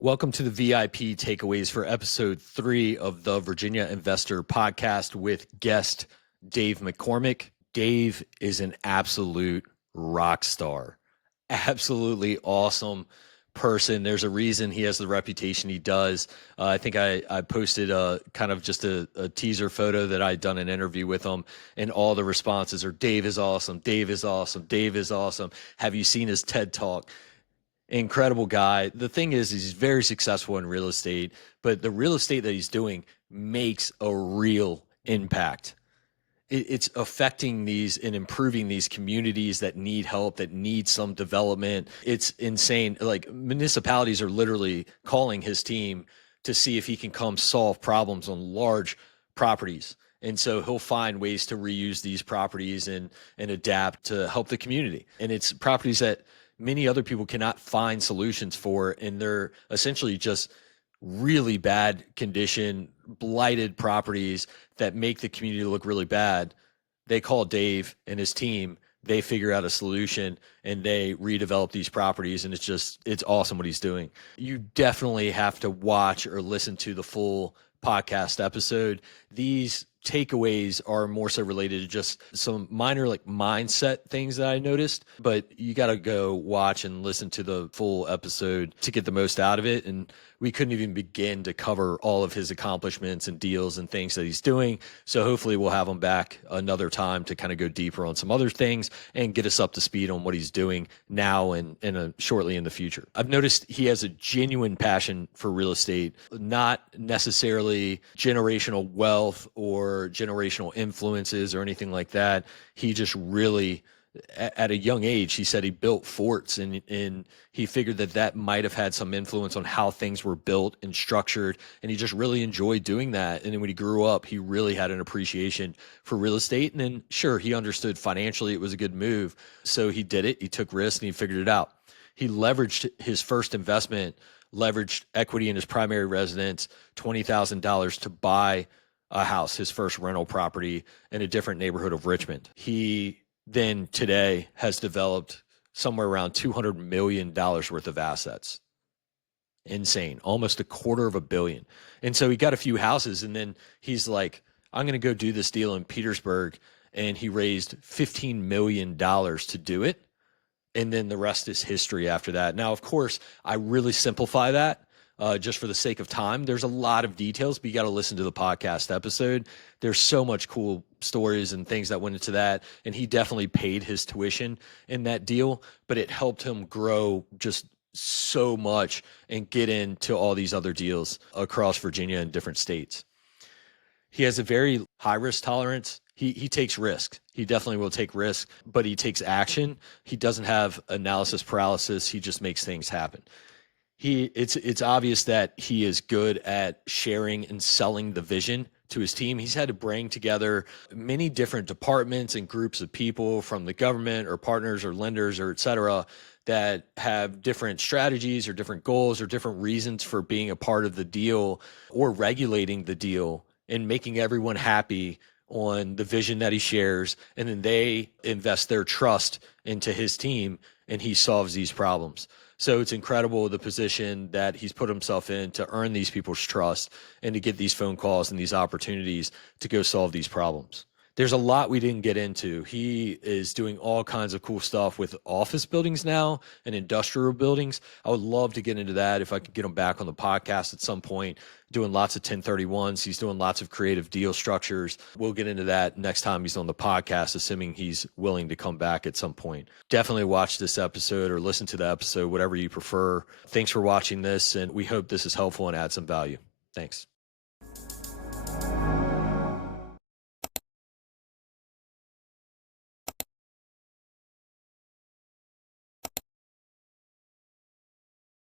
Welcome to the VIP takeaways for episode 3 of the Virginia Investor Podcast with guest Dave McCormack. Dave is an absolute rock star, absolutely awesome person. There's a reason he has the reputation he does. I think I posted kind of just a teaser photo that I'd done an interview with him, and all the responses are, Dave is awesome, Dave is awesome, Dave is awesome. Have you seen his TED Talk? Incredible guy. The thing is, he's very successful in real estate, but the real estate that he's doing makes a real impact. It's affecting these and improving these communities that need help, that need some development. It's insane. Like, municipalities are literally calling his team to see if he can come solve problems on large properties. And so he'll find ways to reuse these properties and adapt to help the community. And it's properties that many other people cannot find solutions for, and they're essentially just really bad condition, blighted properties that make the community look really bad. They call Dave and his team, they figure out a solution, and they redevelop these properties, and it's awesome what he's doing. You definitely have to watch or listen to the full podcast episode. These takeaways are more so related to just some minor like mindset things that I noticed, but you got to go watch and listen to the full episode to get the most out of it. And we couldn't even begin to cover all of his accomplishments and deals and things that he's doing. So hopefully we'll have him back another time to kind of go deeper on some other things and get us up to speed on what he's doing now and shortly in the future. I've noticed he has a genuine passion for real estate, not necessarily generational wealth or generational influences or anything like that. He just really, at a young age, he said he built forts, and he figured that might have had some influence on how things were built and structured. And he just really enjoyed doing that. And then when he grew up, he really had an appreciation for real estate. And then sure, he understood financially it was a good move. So he did it. He took risks and he figured it out. He leveraged his first investment, leveraged equity in his primary residence, $20,000 to buy a house, his first rental property in a different neighborhood of Richmond. He then today has developed somewhere around $200 million worth of assets. Insane. Almost $250 million. And so he got a few houses, and then he's like, I'm going to go do this deal in Petersburg. And he raised $15 million to do it. And then the rest is history after that. Now, of course, I really simplify that just for the sake of time. There's a lot of details, but you got to listen to the podcast episode. There's so much cool stories and things that went into that. And he definitely paid his tuition in that deal, but it helped him grow just so much and get into all these other deals across Virginia and different states. He has a very high risk tolerance. He takes risks. He definitely will take risks, but he takes action. He doesn't have analysis paralysis. He just makes things happen. It's obvious that he is good at sharing and selling the vision to his team. He's had to bring together many different departments and groups of people from the government or partners or lenders or et cetera that have different strategies or different goals or different reasons for being a part of the deal or regulating the deal and making everyone happy on the vision that he shares. And then they invest their trust into his team and he solves these problems. So it's incredible the position that he's put himself in to earn these people's trust and to get these phone calls and these opportunities to go solve these problems. There's a lot we didn't get into. He is doing all kinds of cool stuff with office buildings now and industrial buildings. I would love to get into that if I could get him back on the podcast at some point, doing lots of 1031s. He's doing lots of creative deal structures. We'll get into that next time he's on the podcast, assuming he's willing to come back at some point. Definitely watch this episode or listen to the episode, whatever you prefer. Thanks for watching this, and we hope this is helpful and adds some value. Thanks.